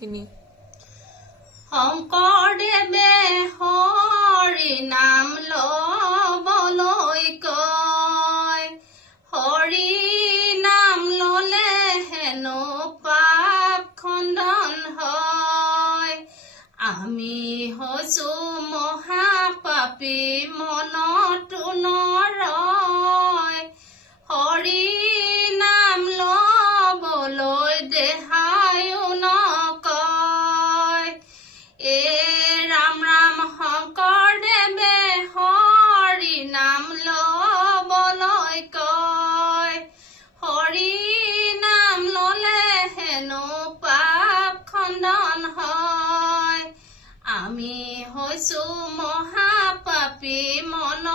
তিনি শংকৰদেৱে হৰি নাম ল'বলৈ কয়, হৰি নাম ল'লে হেনো পাপ খণ্ডন হয়। আমি হৈছো মহাপাপী মনতো নৰয়, হৰি নাম ল'বলৈ দেহায়ো নকয়। এ ৰাম ৰাম শংকৰদেৱে হৰি নাম ল'বলৈ কয়, হৰি নাম ল'লে হেনো পাপ খণ্ডন হয়। আমি হৈছো মহাপাপী মন